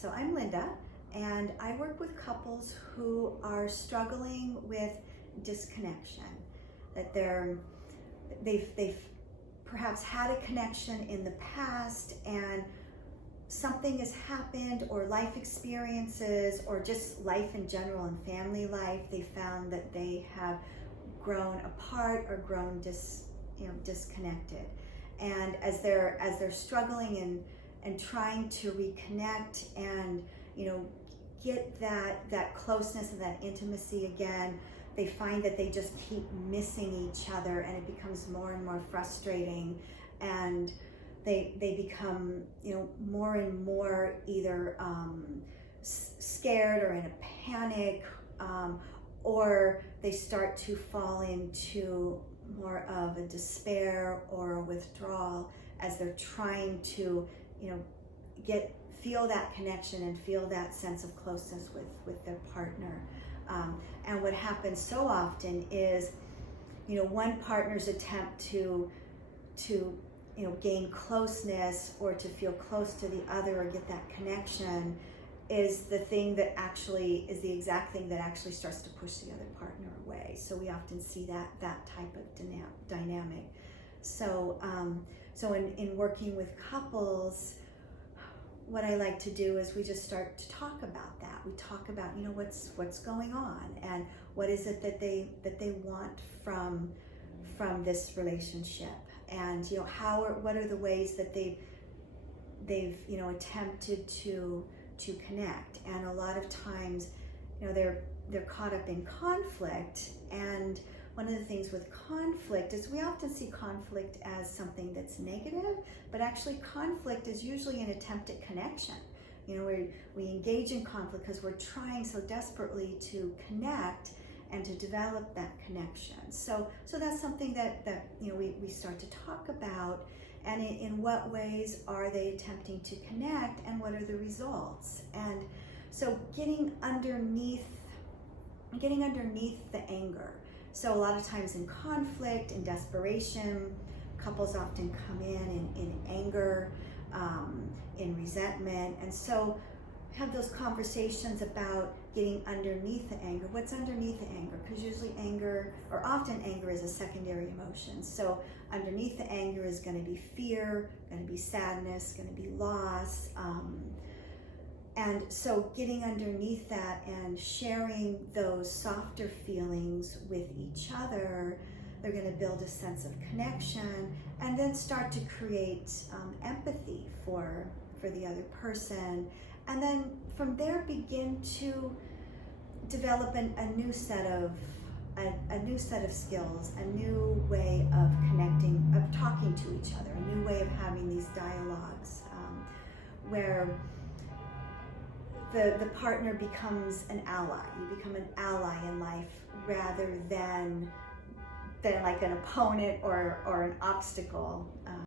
So I'm Linda, and I work with couples who are struggling with disconnection. That they've perhaps had a connection in the past, and something has happened, or life experiences, or just life in general and family life. They found that they have grown apart or grown disconnected, and as they're struggling and trying to reconnect and get that closeness and that intimacy again, they find that they just keep missing each other, and it becomes more and more frustrating, and they become more and more either scared or in a panic, or they start to fall into more of a despair or a withdrawal as they're trying to feel that connection and feel that sense of closeness with their partner. And what happens so often is one partner's attempt to gain closeness or to feel close to the other or get that connection is the thing that actually is the exact thing that actually starts to push the other partner away. So we often see that type of dynamic. So in working with couples, what I like to do is we just start to talk about that. We talk about what's going on, and what is it that they want from this relationship, and what are the ways that they've attempted to connect. And a lot of times they're caught up in conflict, and one of the things with conflict is we often see conflict as something that's negative, but actually conflict is usually an attempt at connection. We engage in conflict because we're trying so desperately to connect and to develop that connection. So that's something that we start to talk about, and in what ways are they attempting to connect, and what are the results. And so getting underneath the anger. So a lot of times in conflict and desperation, couples often come in anger, in resentment, and so have those conversations about getting underneath the anger. What's underneath the anger? Because usually often anger is a secondary emotion. So underneath the anger is going to be fear, going to be sadness, going to be loss. And so getting underneath that and sharing those softer feelings with each other, they're going to build a sense of connection, and then start to create empathy for the other person. And then from there begin to develop a new set of skills, a new way of connecting, of talking to each other, a new way of having these dialogues, where the partner becomes an ally. You become an ally in life rather than like an opponent or an obstacle.